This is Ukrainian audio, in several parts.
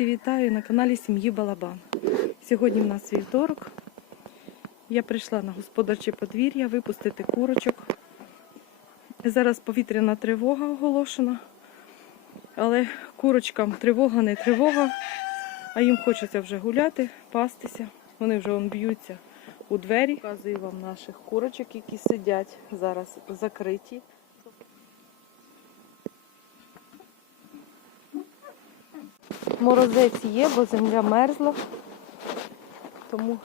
Друзі, вітаю на каналі Сім'ї Балабан. Сьогодні в нас вівторок. Я прийшла на господарче подвір'я випустити курочок. Зараз повітряна тривога оголошена. Але курочкам тривога не тривога, а їм хочеться вже гуляти, пастися. Вони вже он б'ються у двері. Показую вам наших курочок, які сидять зараз закриті. Морозець є, бо земля мерзла. Тому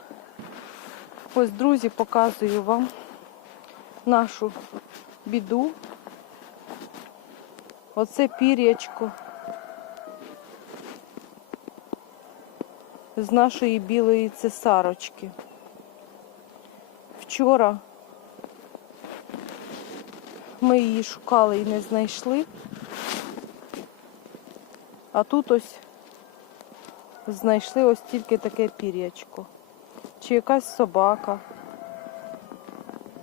ось, друзі, показую вам нашу біду. Оце пір'ячко з нашої білої цесарочки. Вчора ми її шукали і не знайшли. А тут ось знайшли ось тільки таке пір'ячко. Чи якась собака,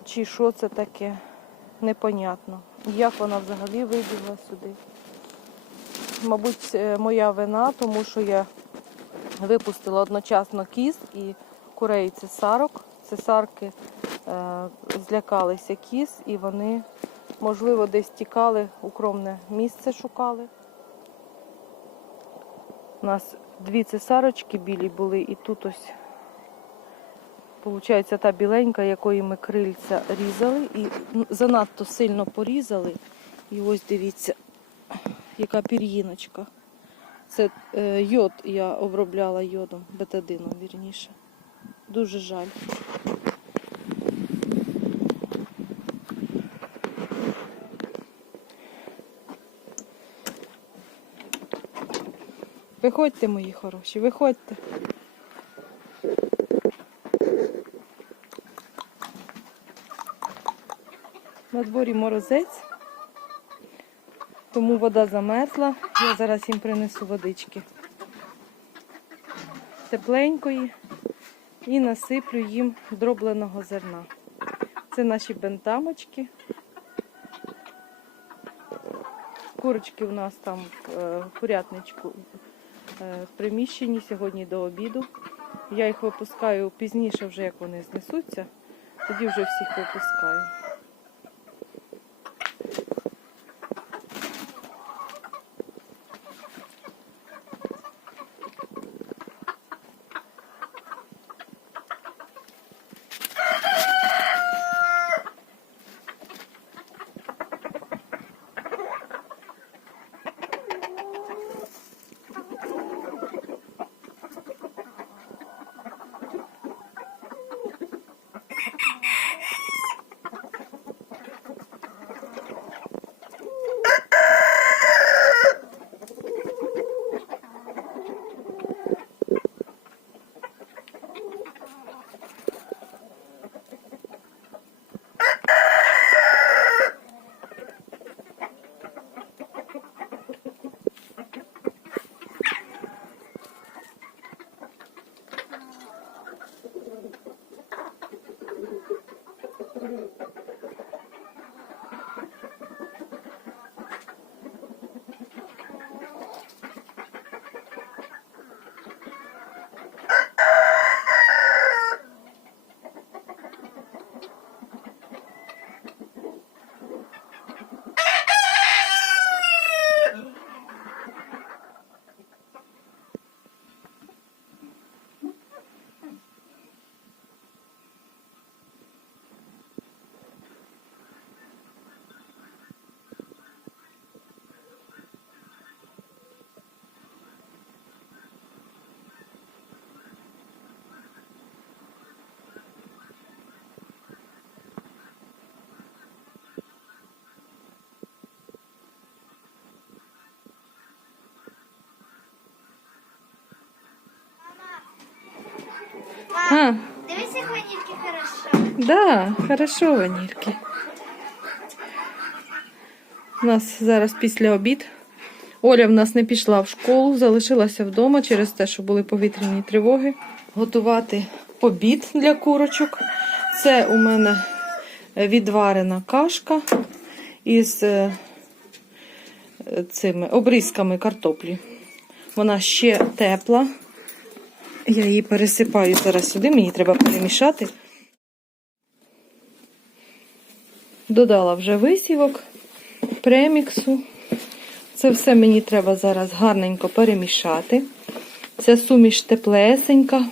чи що це таке, непонятно. Як вона взагалі вибігла сюди. Мабуть, моя вина, тому що я випустила одночасно кіз і курей цесарок. Цесарки е, злякалися кіз і вони, можливо, десь тікали, укромне місце шукали. У нас дві цесарочки білі були, і тут ось, виходить, та біленька, якої ми крильця різали, і занадто сильно порізали. І ось дивіться, яка пір'їночка. Це е, йод я обробляла йодом, бетадином, вірніше. Дуже жаль. Виходьте, мої хороші, виходьте. На дворі морозець, тому вода замерзла. Я зараз їм принесу водички тепленької і насиплю їм дробленого зерна. Це наші бентамочки. Курочки у нас там е, в курятничку е, приміщенні сьогодні до обіду. Я їх випускаю пізніше, вже як вони знесуться, тоді вже всіх випускаю. А, Дивись, як ванільки хорошо. да, хорошо, ванільки. У нас зараз після обід. Оля в нас не пішла в школу, залишилася вдома через те, що були повітряні тривоги. Готувати обід для курочок. Це у мене відварена кашка із е, цими обрізками картоплі. Вона ще тепла. Я її пересипаю зараз сюди, мені треба перемішати. Додала вже висівок, преміксу. Це все мені треба зараз гарненько перемішати. Ця суміш теплесенька.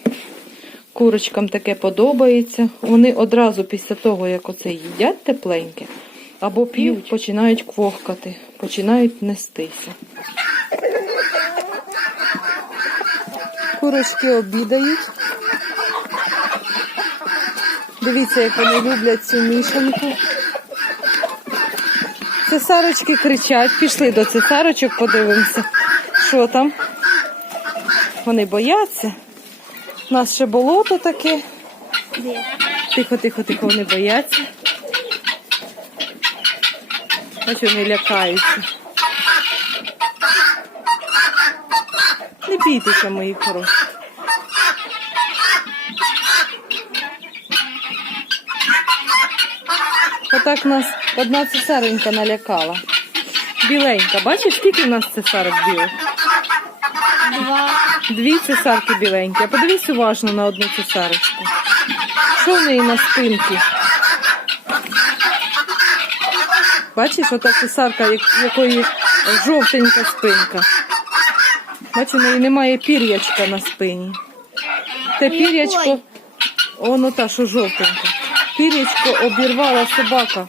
Курочкам таке подобається. Вони одразу після того, як оце їдять тепленьке, або п'ють, починають квохкати, починають нестися. Курочки обідають. Дивіться, як вони люблять цю мішанку. Цесарочки кричать, пішли до цесарочок, подивимося, що там. Вони бояться. У нас ще болото таке. Тихо, тихо, тихо, вони бояться. Бачу, вони лякаються. Бійтеся, мої хороші. Отак нас одна цесаренька налякала. Біленька. Бачиш, скільки в нас цесарок білих? Два. Дві цесарки біленькі. А подивись уважно на одну цесарочку. Що в неї на спинці? Бачиш, ота цесарка, якої жовтенька спинка. Бачиш, у неї немає пір'ячка на спині. Те пір'ячко, воно та, що жовтенька. Пір'ячко обірвала собака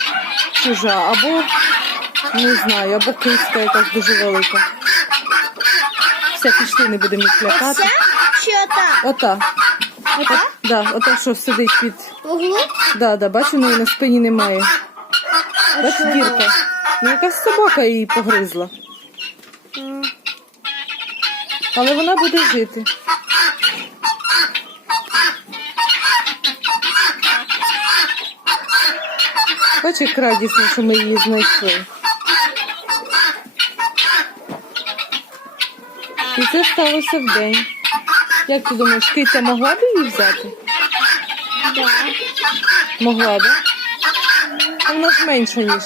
чужа, або, не знаю, або кицька якась дуже велика. Все, пішли, не будемо їх лякати. Чи ота? Ота. Ота? Да, ота, що сидить під. В углу? Да, да, бачу, неї на спині немає. Бач, дірка. Ну, якась собака її погризла. Але вона буде жити. Бач, як радісно, що ми її знайшли. І це сталося вдень. Як ти думаєш, киця могла б її взяти? Да. Могла? А Вона ж менша, ніж.